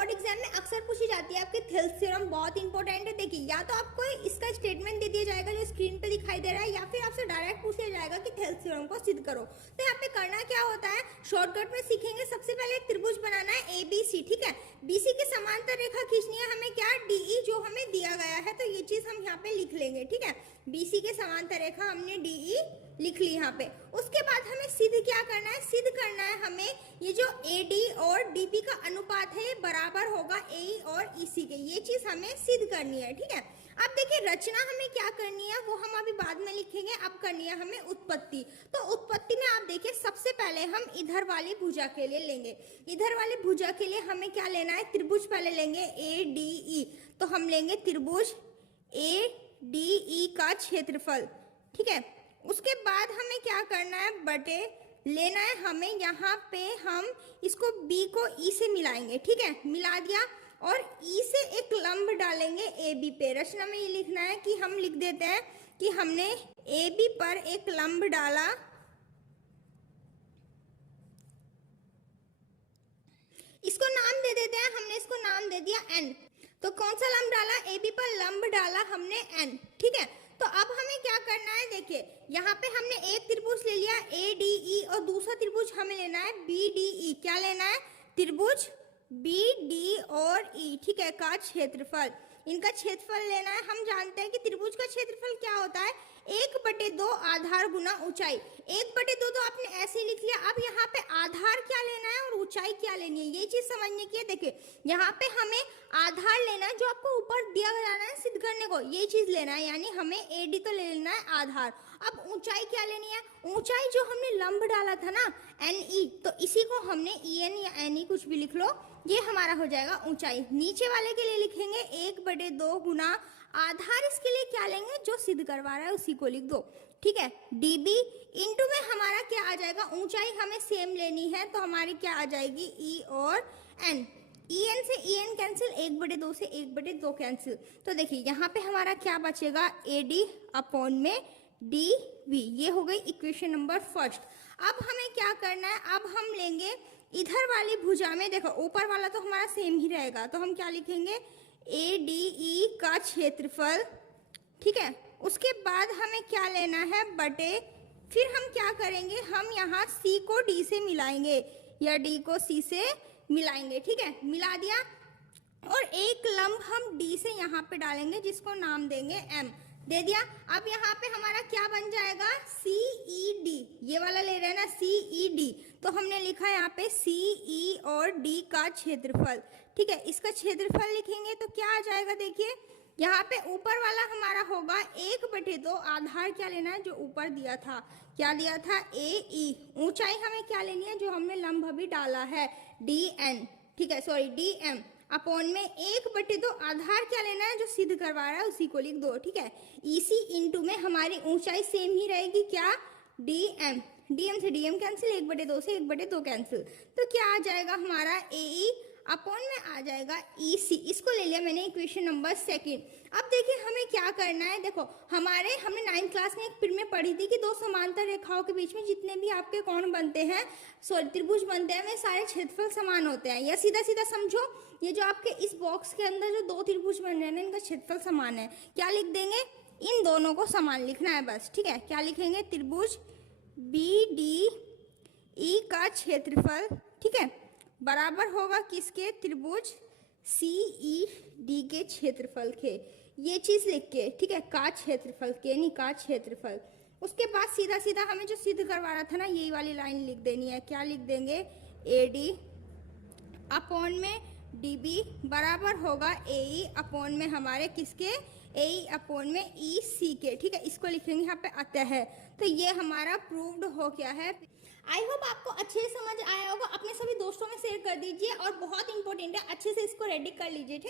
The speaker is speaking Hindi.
बोर्ड एग्जाम में अक्सर पूछी जाती है आपकी थेल्स थ्योरम, बहुत इंपॉर्टेंट है। देखिए या तो आपको इसका स्टेटमेंट दे दिया जाएगा जो स्क्रीन पे दिखाई दे रहा है, या फिर आपसे डायरेक्ट पूछ लिया जाएगा कि थेल्स थ्योरम को सिद्ध करो। तो यहाँ पे करना क्या होता है, शॉर्टकट में सीखेंगे। सबसे पहले एक त्रिभुज बनाना है ABC, ठीक है। BC के समांतर रेखा खींचनी है हमें, क्या, DE जो हमें दिया गया है, तो ये चीज हम यहाँ पे लिख लेंगे, ठीक है। BC के समांतर रेखा हमने DE लिख ली यहाँ पे। उसके बाद हमें सिद्ध क्या करना है, सिद्ध करना है हमें ये जो AD और DB का अनुपात है ये बराबर होगा AE और EC के, ये चीज हमें सिद्ध करनी है, ठीक है। अब देखिए रचना हमें क्या करनी है वो हम अभी बाद में लिखेंगे, अब करनी है हमें उत्पत्ति। तो उत्पत्ति में आप देखिए सबसे पहले हम इधर वाली भुजा के लिए लेंगे, इधर वाली भुजा के लिए हमें क्या लेना है, त्रिभुज पहले लेंगे ADE। तो हम लेंगे त्रिभुज ADE का क्षेत्रफल, ठीक है। उसके बाद हमें क्या करना है, बटे लेना है हमें, यहाँ पे हम इसको B को E से मिलाएंगे, ठीक है। मिला दिया और E से एक लंब डालेंगे AB पे। रचना में ये लिखना है कि हम लिख देते हैं कि हमने AB पर एक लंब डाला, इसको नाम दे देते हैं, हमने इसको नाम दे दिया N। तो कौन सा लंब डाला, AB पर लंब डाला हमने N, ठीक है। तो अब हमें क्या करना है, देखिए यहाँ पे हमने एक त्रिभुज ले लिया ADE और दूसरा त्रिभुज हमें लेना है BDE। क्या लेना है, त्रिभुज BD और E, ठीक है, का क्षेत्रफल। इनका क्षेत्रफल लेना है। हम जानते हैं कि त्रिभुज का क्षेत्रफल क्या होता है, 1/2 आधार गुना ऊंचाई। 1/2 तो आपने ऐसे लिख लिया। अब यहाँ पे आधार क्या लेना है और ऊंचाई क्या लेनी है, ये चीज समझने की है। देखिए यहाँ पे हमें आधार लेना है जो आपको ऊपर दिया जाना है सिद्ध करने को, ये चीज लेना है, यानी हमें AD तो ले लेना है आधार। अब ऊंचाई क्या लेनी है, ऊंचाई जो हमने लंब डाला था ना NE, तो इसी को हमने EN या NE कुछ भी लिख लो, ये हमारा हो जाएगा ऊंचाई। नीचे वाले के लिए लिखेंगे 1/2 गुना आधार, इसके लिए क्या लेंगे, जो सिद्ध करवा रहा है उसी को लिख दो, ठीक है। DB इंटू में हमारा क्या आ जाएगा, ऊंचाई हमें सेम लेनी है, तो हमारी क्या आ जाएगी E और N। EN से EN कैंसिल, 1/2 से 1/2 कैंसिल। तो देखिए यहाँ पे हमारा क्या बचेगा, AD अपॉन में DB। ये हो गई इक्वेशन नंबर फर्स्ट। अब हमें क्या करना है, अब हम लेंगे इधर वाली भुजा में, देखो ऊपर वाला तो हमारा सेम ही रहेगा, तो हम क्या लिखेंगे, ADE का क्षेत्रफल, ठीक है। उसके बाद हमें क्या लेना है, बटे फिर हम क्या करेंगे, हम यहाँ C को D से मिलाएंगे या D को C से मिलाएंगे, ठीक है। मिला दिया और एक लंब हम D से यहाँ पे डालेंगे जिसको नाम देंगे M, दे दिया। अब यहाँ पे हमारा क्या बन जाएगा, CED, ये वाला ले रहे हैं ना CED, तो हमने लिखा है यहाँ पे CE और D का क्षेत्रफल, ठीक है। इसका क्षेत्रफल लिखेंगे तो क्या आ जाएगा, देखिए यहाँ पे ऊपर वाला हमारा होगा 1/2, आधार क्या लेना है जो ऊपर दिया था, क्या दिया था AE। ऊंचाई हमें क्या लेनी है, जो हमने लंब अभी डाला है DN, ठीक है, सॉरी DM अपॉन में 1/2 आधार क्या लेना है जो सिद्ध करवा रहा है उसी को लिख दो, ठीक है। EC इंटू में हमारी ऊंचाई सेम ही रहेगी, क्या, DM। DM से DM कैंसिल, 1/2 से 1/2 कैंसिल, तो क्या आ जाएगा हमारा AE अपॉन में आ जाएगा EC। इसको ले लिया मैंने इक्वेशन नंबर सेकंड। अब देखिए हमें क्या करना है, देखो हमने 9th क्लास में एक फिर में पढ़ी थी कि दो समांतर रेखाओं के बीच में जितने भी आपके कोण बनते हैं, सॉरी त्रिभुज बनते हैं, वे सारे क्षेत्रफल समान होते हैं। या सीधा सीधा समझो, ये जो आपके इस बॉक्स के अंदर जो दो त्रिभुज बन रहे हैं ना, इनका क्षेत्रफल समान है। क्या लिख देंगे, इन दोनों को समान लिखना है बस, ठीक है। क्या लिखेंगे, त्रिभुज BDE का क्षेत्रफल, ठीक है, बराबर होगा किसके, त्रिभुज CED के क्षेत्रफल के, ये चीज लिख के, ठीक है, का क्षेत्रफल के, नहीं का क्षेत्रफल। उसके बाद सीधा सीधा हमें जो सिद्ध करवा रहा था ना, यही वाली लाइन लिख देनी है। क्या लिख देंगे, AD अपॉन में DB बराबर होगा AE अपॉन में हमारे किसके, AE अपॉन में EC के, ठीक है। इसको लिखेंगे यहाँ पे अतः है, तो ये हमारा प्रूव्ड हो गया है। आई होप आपको अच्छे से समझ आया होगा। अपने सभी दोस्तों में शेयर कर दीजिए और बहुत इंपॉर्टेंट है, अच्छे से इसको रेडी कर लीजिए, ठीक है।